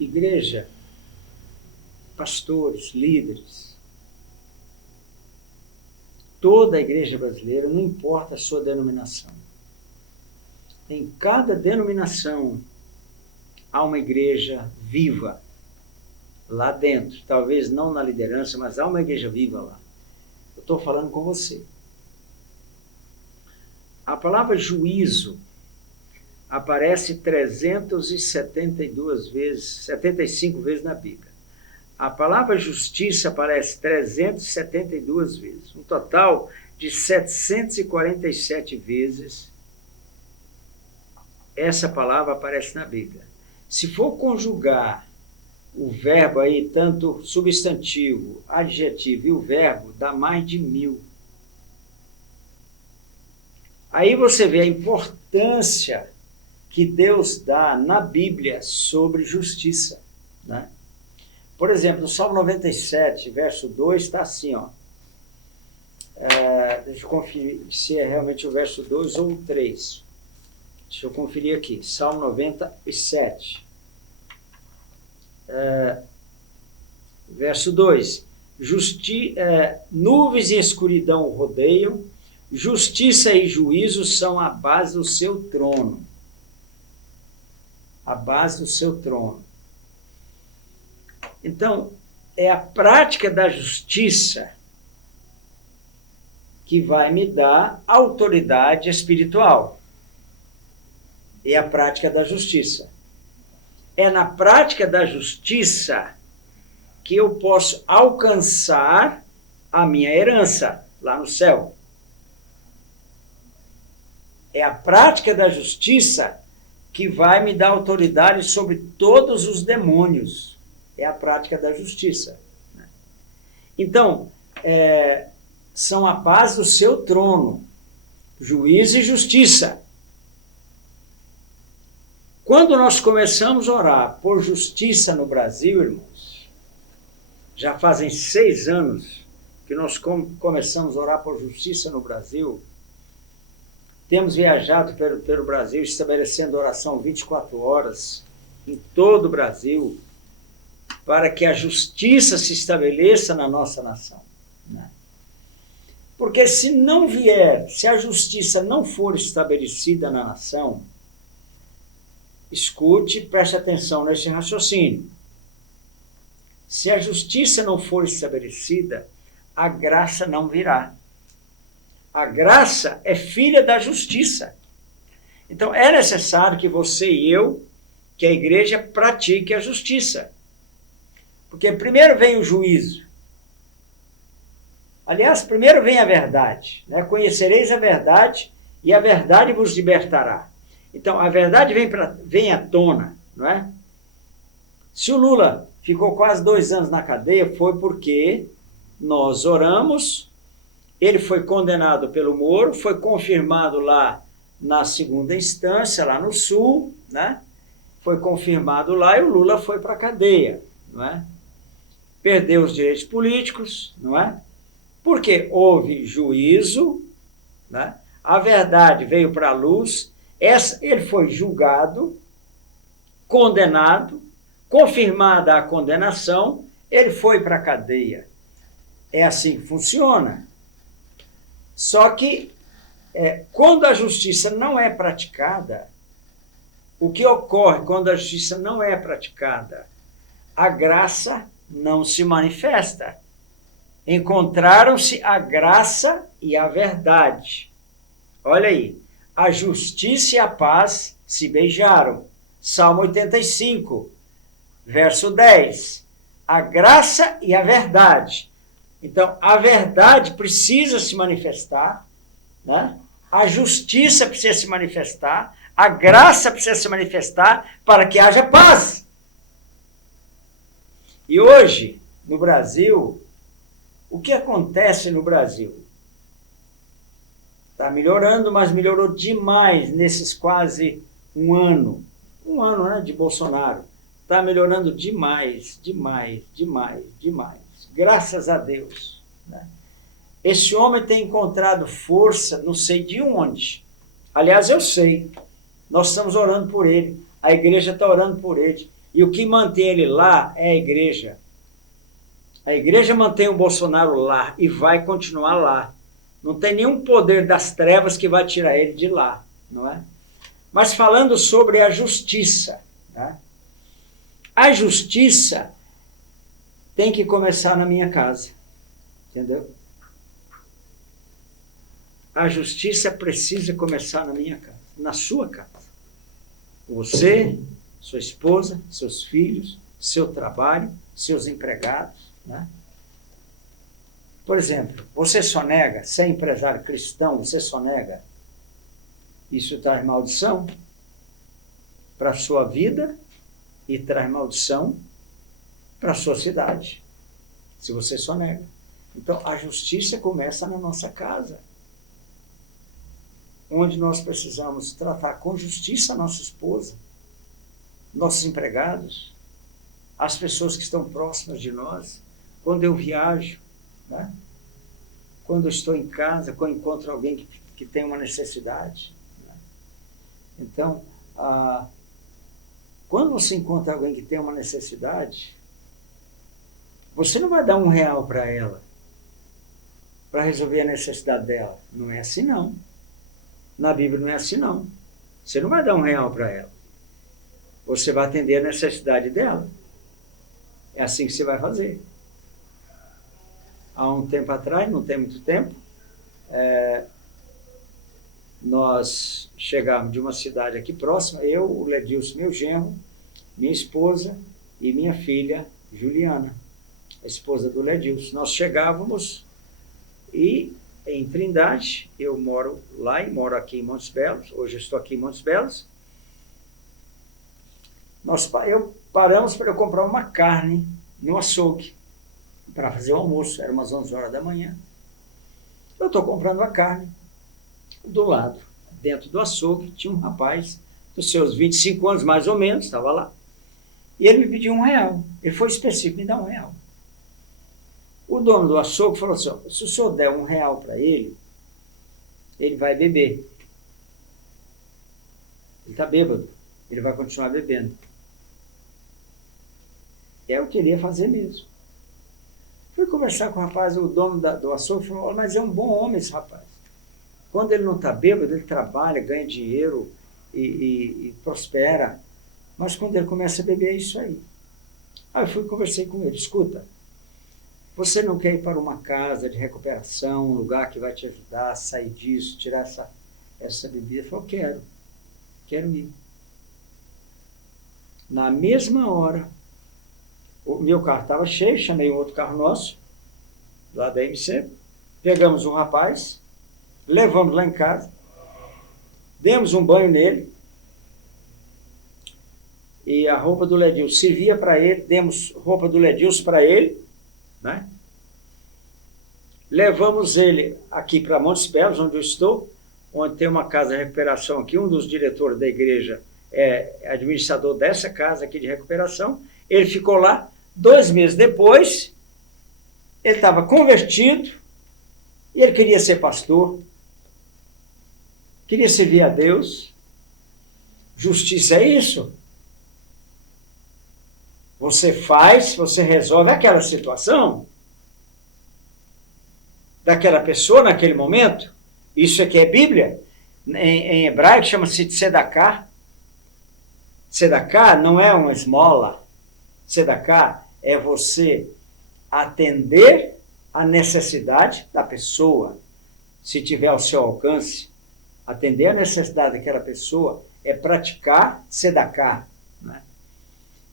igreja, pastores, líderes, toda a igreja brasileira, não importa a sua denominação. Em cada denominação há uma igreja viva lá dentro. Talvez não na liderança, mas há uma igreja viva lá. Eu estou falando com você. A palavra juízo aparece 372 vezes, 75 vezes na Bíblia. A palavra justiça aparece 372 vezes. Um total de 747 vezes essa palavra aparece na Bíblia. Se for conjugar o verbo aí, tanto substantivo, adjetivo e o verbo, dá mais de 1000. Aí você vê a importância que Deus dá na Bíblia sobre justiça, né? Por exemplo, no Salmo 97, verso 2, está assim, ó. Deixa eu conferir se é realmente o verso 2 ou o 3. Deixa eu conferir aqui. Salmo 97. Verso 2. Nuvens e escuridão o rodeiam, justiça e juízo são a base do seu trono. A base do seu trono. Então, é a prática da justiça que vai me dar autoridade espiritual. É a prática da justiça. É na prática da justiça que eu posso alcançar a minha herança lá no céu. É a prática da justiça que vai me dar autoridade sobre todos os demônios. É a prática da justiça. Então, são a base do seu trono, juízo e justiça. Quando nós começamos a orar por justiça no Brasil, irmãos, já fazem 6 anos que nós começamos a orar por justiça no Brasil, temos viajado pelo Brasil, estabelecendo oração 24 horas em todo o Brasil, para que a justiça se estabeleça na nossa nação, né? Porque se a justiça não for estabelecida na nação, escute, preste atenção nesse raciocínio. Se a justiça não for estabelecida, a graça não virá. A graça é filha da justiça. Então é necessário que você e eu, que a igreja pratique a justiça. Porque primeiro vem o juízo. Aliás, primeiro vem a verdade, né? Conhecereis a verdade e a verdade vos libertará. Então, a verdade vem à tona, não é? Se o Lula ficou quase 2 anos na cadeia, foi porque nós oramos, ele foi condenado pelo Moro, foi confirmado lá na segunda instância, lá no Sul, né? Foi confirmado lá e o Lula foi para a cadeia, não é? Perdeu os direitos políticos, não é? Porque houve juízo, né? A verdade veio para a luz, ele foi julgado, condenado, confirmada a condenação, ele foi para a cadeia. É assim que funciona. Só que, quando a justiça não é praticada, o que ocorre quando a justiça não é praticada? A graça não se manifesta. Encontraram-se a graça e a verdade. Olha aí, a justiça e a paz se beijaram. Salmo 85, verso 10. A graça e a verdade. Então, a verdade precisa se manifestar, né? A justiça precisa se manifestar, a graça precisa se manifestar para que haja paz. E hoje, no Brasil, o que acontece no Brasil? Está melhorando, mas melhorou demais nesses quase um ano, né, de Bolsonaro. Está melhorando demais. Graças a Deus, né? Esse homem tem encontrado força, não sei de onde. Aliás, eu sei. Nós estamos orando por ele. A igreja está orando por ele. E o que mantém ele lá é a igreja. A igreja mantém o Bolsonaro lá e vai continuar lá. Não tem nenhum poder das trevas que vai tirar ele de lá, não é? Mas falando sobre a justiça, tá? A justiça tem que começar na minha casa, entendeu? A justiça precisa começar na minha casa, na sua casa. Você, sua esposa, seus filhos, seu trabalho, seus empregados, né? Por exemplo, você sonega, se é empresário cristão, você sonega, isso traz maldição para a sua vida e traz maldição para a sua cidade, se você sonega. Então, a justiça começa na nossa casa, onde nós precisamos tratar com justiça a nossa esposa, nossos empregados, as pessoas que estão próximas de nós. Quando eu viajo, né? Quando eu estou em casa, quando encontro alguém que tem uma necessidade. Né? Então, quando você encontra alguém que tem uma necessidade, você não vai dar R$1 para ela, para resolver a necessidade dela. Não é assim, não. Na Bíblia não é assim, não. Você não vai dar R$1 para ela. Você vai atender a necessidade dela. É assim que você vai fazer. Há um tempo atrás, não tem muito tempo, nós chegamos de uma cidade aqui próxima, eu, o Ledilson, meu genro, minha esposa e minha filha, Juliana, a esposa do Ledilson. Nós chegávamos e em Trindade, eu moro lá e moro aqui em Montes Belos, hoje eu estou aqui em Montes Belos, paramos para eu comprar uma carne no açougue, para fazer o almoço, era umas 11 horas da manhã. Eu estou comprando a carne, do lado, dentro do açougue, tinha um rapaz, dos seus 25 anos mais ou menos, estava lá, e ele me pediu R$1, ele foi específico, me dá R$1. O dono do açougue falou assim, se o senhor der R$1 para ele, ele vai beber. Ele está bêbado, ele vai continuar bebendo. Eu queria fazer mesmo. Fui conversar com o rapaz, o dono do açougue, falou, mas é um bom homem esse rapaz. Quando ele não está bêbado, ele trabalha, ganha dinheiro e prospera. Mas quando ele começa a beber, é isso aí. Aí eu fui e conversei com ele, escuta, você não quer ir para uma casa de recuperação, um lugar que vai te ajudar a sair disso, tirar essa bebida? Ele falou, quero ir. Na mesma hora, o meu carro estava cheio, chamei um outro carro nosso, lá da MC, pegamos um rapaz, levamos lá em casa, demos um banho nele, e a roupa do Ledilson servia para ele, demos roupa do Ledilson para ele, né? Levamos ele aqui para Montes Belos, onde eu estou, onde tem uma casa de recuperação aqui, um dos diretores da igreja é administrador dessa casa aqui de recuperação. Ele ficou lá, 2 meses depois, ele estava convertido, e ele queria ser pastor, queria servir a Deus. Justiça é isso. Você faz, você resolve aquela situação daquela pessoa naquele momento. Isso aqui é Bíblia. Em hebraico chama-se tzedakah. Tzedakah não é uma esmola. Tzedakah é você atender a necessidade da pessoa. Se tiver ao seu alcance, atender a necessidade daquela pessoa é praticar tzedakah, né?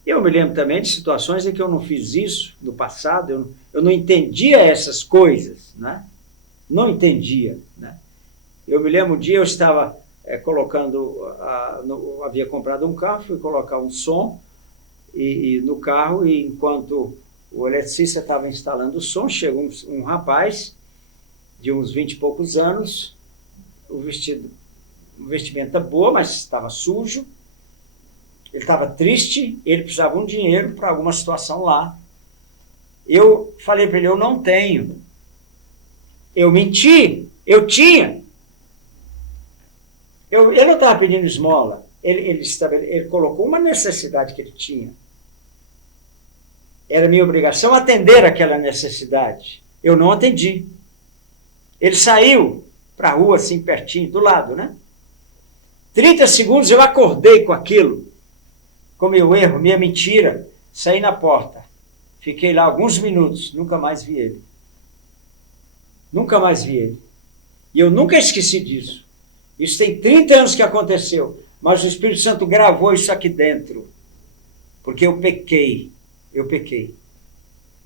Eu me lembro também de situações em que eu não fiz isso no passado, eu não entendia essas coisas, né? Não entendia, né? Eu me lembro um dia eu estava havia comprado um carro, fui colocar um som no carro, e enquanto o eletricista estava instalando o som, chegou um rapaz de uns 20 e poucos anos, vestimenta boa, mas estava sujo. Ele estava triste, ele precisava de um dinheiro para alguma situação lá. Eu falei para ele, eu não tenho. Eu menti, eu tinha. Ele não estava pedindo esmola, ele colocou uma necessidade que ele tinha. Era minha obrigação atender aquela necessidade. Eu não atendi. Ele saiu para a rua, assim, pertinho, do lado, né? 30 segundos eu acordei com aquilo, com meu erro, minha mentira, saí na porta. Fiquei lá alguns minutos, nunca mais vi ele. Nunca mais vi ele. E eu nunca esqueci disso. Isso tem 30 anos que aconteceu, mas o Espírito Santo gravou isso aqui dentro. Porque eu pequei.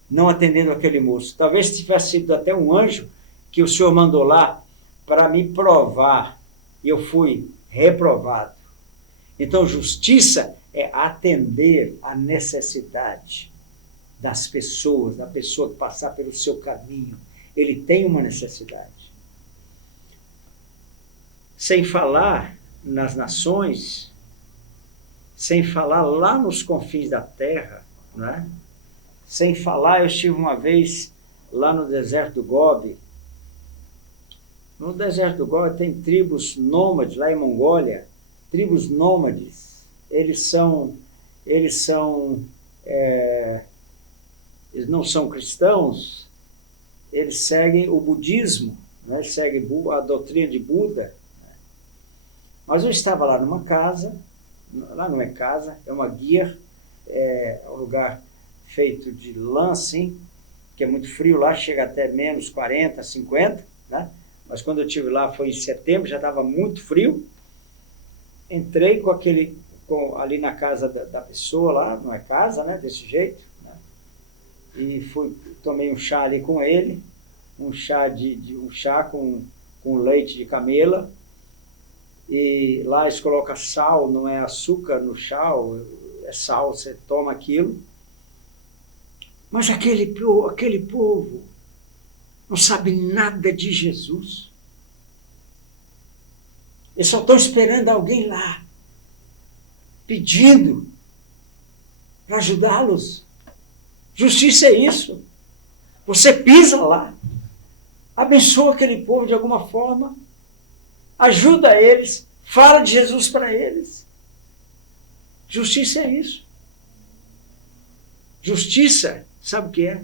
Não atendendo aquele moço. Talvez tivesse sido até um anjo que o Senhor mandou lá para me provar. E eu fui reprovado. Então, justiça é atender a necessidade das pessoas, da pessoa que passar pelo seu caminho. Ele tem uma necessidade. Sem falar nas nações, sem falar lá nos confins da terra, né? Sem falar, eu estive uma vez lá no deserto do Gobi. No deserto do Gobi tem tribos nômades, lá em Mongólia, tribos nômades. Eles não são cristãos, eles seguem o budismo, né? Seguem a doutrina de Buda. Mas eu estava lá numa casa, lá não é casa, é uma guia, é um lugar feito de lã, assim, que é muito frio lá, chega até menos 40, 50, né? Mas quando eu estive lá foi em setembro, já estava muito frio. Entrei ali na casa da pessoa lá, não é casa, né? Desse jeito, né? E tomei um chá ali com ele, um chá com leite de camela. E lá eles colocam sal, não é açúcar no chá, é sal, você toma aquilo. Mas aquele povo não sabe nada de Jesus. Eles só estão esperando alguém lá, pedindo para ajudá-los. Justiça é isso. Você pisa lá, abençoa aquele povo de alguma forma, ajuda eles, fala de Jesus para eles. Justiça é isso. Justiça, sabe o que é?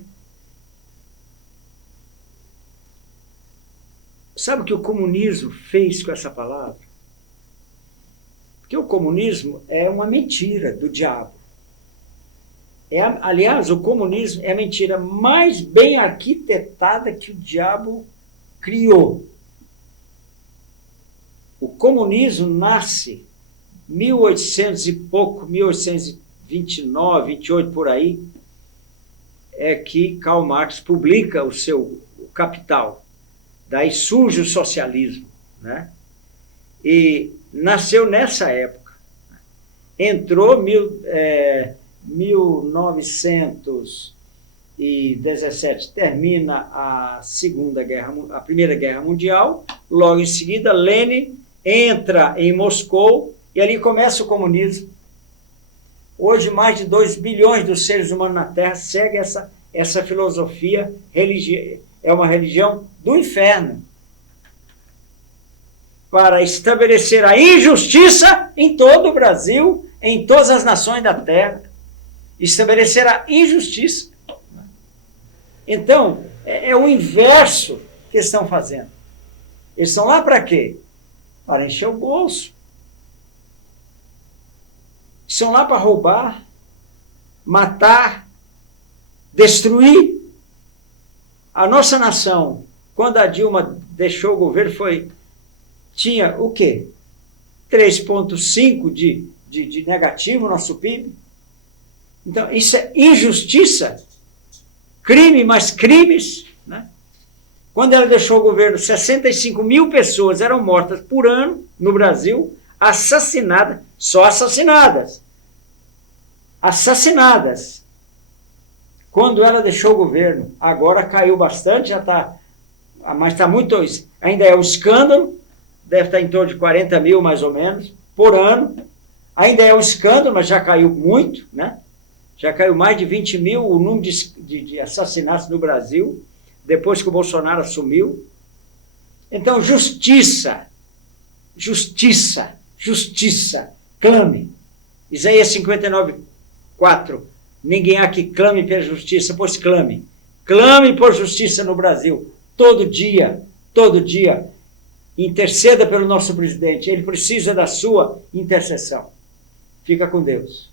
Sabe o que o comunismo fez com essa palavra? Porque o comunismo é uma mentira do diabo. Aliás, o comunismo é a mentira mais bem arquitetada que o diabo criou. O comunismo nasce 1800 e pouco, 1829, 28 por aí, é que Karl Marx publica o Capital. Daí surge o socialismo, né? E nasceu nessa época. Entrou 1917, termina a Primeira Guerra Mundial, logo em seguida Lenin entra em Moscou e ali começa o comunismo. Hoje mais de 2 bilhões dos seres humanos na Terra seguem essa filosofia religiosa. É uma religião do inferno para estabelecer a injustiça em todo o Brasil, em todas as nações da Terra. Estabelecer a injustiça. Então, é o inverso que estão fazendo. Eles estão lá para quê? Para encher o bolso. Estão lá para roubar, matar, destruir. A nossa nação, quando a Dilma deixou o governo, tinha o quê? 3,5 de negativo nosso PIB. Então, isso é injustiça, crime mais crimes, né? Quando ela deixou o governo, 65 mil pessoas eram mortas por ano no Brasil, assassinadas, só assassinadas. Assassinadas. Quando ela deixou o governo, agora caiu bastante, já está, mas está muito, ainda é um escândalo, deve estar em torno de 40 mil mais ou menos, por ano. Ainda é um escândalo, mas já caiu muito, né? Já caiu mais de 20 mil o número de assassinatos no Brasil, depois que o Bolsonaro assumiu. Então, justiça, clame. Isaías 59:4. Ninguém há que clame pela justiça, pois clame. Clame por justiça no Brasil. Todo dia, todo dia. Interceda pelo nosso presidente. Ele precisa da sua intercessão. Fica com Deus.